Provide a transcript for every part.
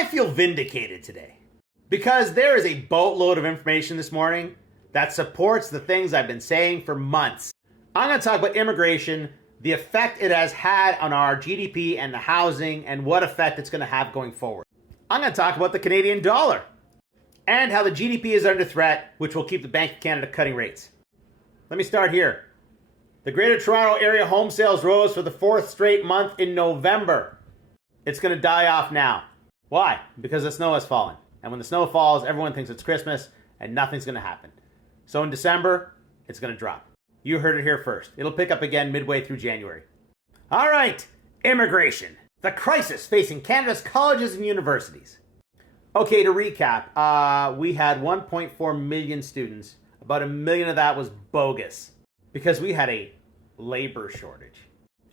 I feel vindicated today because there is a boatload of information this morning that supports the things I've been saying for months. I'm going to talk about immigration, the effect it has had on our GDP and the housing, and what effect it's going to have going forward. I'm going to talk about the Canadian dollar and how the GDP is under threat, which will keep the Bank of Canada cutting rates. Let me start here. The Greater Toronto Area home sales rose for the fourth straight month in November. It's going to die off now. Why? Because the snow has fallen. And when the snow falls, everyone thinks it's Christmas and nothing's going to happen. So in December, it's going to drop. You heard it here first. It'll pick up again midway through January. All right, immigration. The crisis facing Canada's colleges and universities. Okay, to recap, we had 1.4 million students. About 1 million of that was bogus because we had a labor shortage.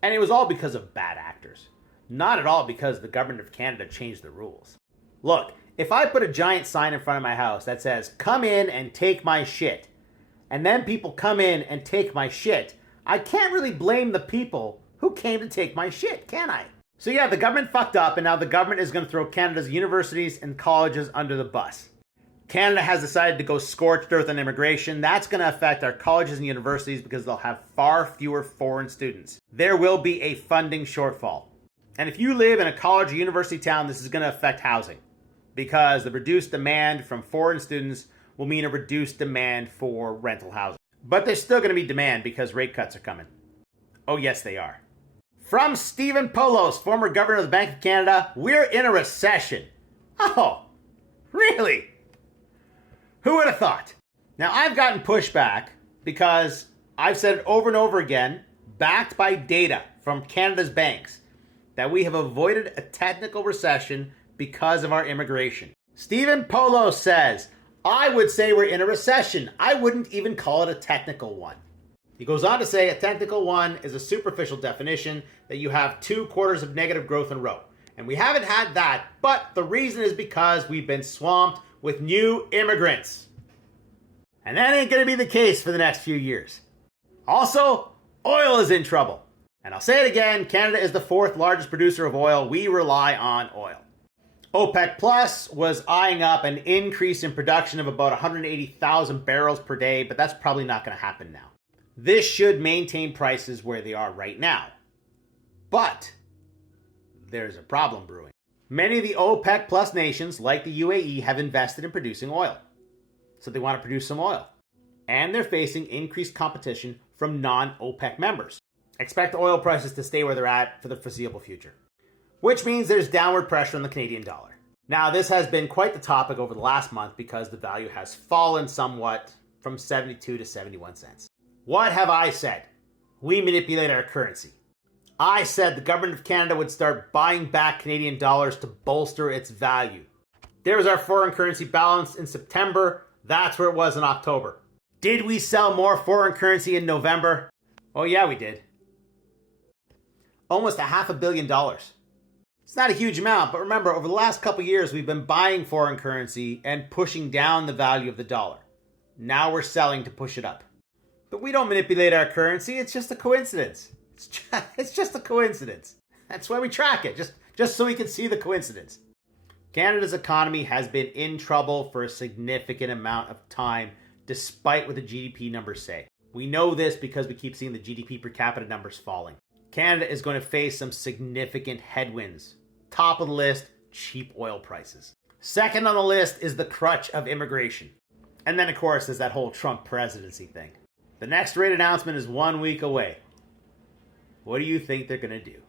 And it was all because of bad actors. Not at all because the government of Canada changed the rules. Look, if I put a giant sign in front of my house that says, "Come in and take my shit," and then people come in and take my shit, I can't really blame the people who came to take my shit, can I? So yeah, the government fucked up, and now the government is going to throw Canada's universities and colleges under the bus. Canada has decided to go scorched earth on immigration. That's going to affect our colleges and universities because they'll have far fewer foreign students. There will be a funding shortfall. And if you live in a college or university town, this is going to affect housing because the reduced demand from foreign students will mean a reduced demand for rental housing. But there's still going to be demand because rate cuts are coming. Oh, yes, they are. From Stephen Poloz, former governor of the Bank of Canada, we're in a recession. Oh, really? Who would have thought? Now, I've gotten pushback because I've said it over and over again, backed by data from Canada's banks, that we have avoided a technical recession because of our immigration. Stephen Poloz says, I would say we're in a recession. I wouldn't even call it a technical one. He goes on to say a technical one is a superficial definition that you have 2 quarters of negative growth in a row. And we haven't had that, but the reason is because we've been swamped with new immigrants. And that ain't going to be the case for the next few years. Also, oil is in trouble. And I'll say it again, Canada is the 4th largest producer of oil. We rely on oil. OPEC Plus was eyeing up an increase in production of about 180,000 barrels per day, but that's probably not going to happen now. This should maintain prices where they are right now. But there's a problem brewing. Many of the OPEC Plus nations, like the UAE, have invested in producing oil. So they want to produce some oil. And they're facing increased competition from non-OPEC members. Expect oil prices to stay where they're at for the foreseeable future. Which means there's downward pressure on the Canadian dollar. Now, this has been quite the topic over the last month because the value has fallen somewhat from 72 to 71 cents. What have I said? We manipulate our currency. I said the government of Canada would start buying back Canadian dollars to bolster its value. There was our foreign currency balance in September. That's where it was in October. Did we sell more foreign currency in November? Oh yeah, we did. Almost $500 million. It's not a huge amount, but remember, over the last couple years, we've been buying foreign currency and pushing down the value of the dollar. Now we're selling to push it up. But we don't manipulate our currency. It's just a coincidence. It's just a coincidence. That's why we track it, just so we can see the coincidence. Canada's economy has been in trouble for a significant amount of time, despite what the GDP numbers say. We know this because we keep seeing the GDP per capita numbers falling. Canada is going to face some significant headwinds. Top of the list, cheap oil prices. Second on the list is the crutch of immigration. And then, of course, there's that whole Trump presidency thing. The next rate announcement is 1 week away. What do you think they're going to do?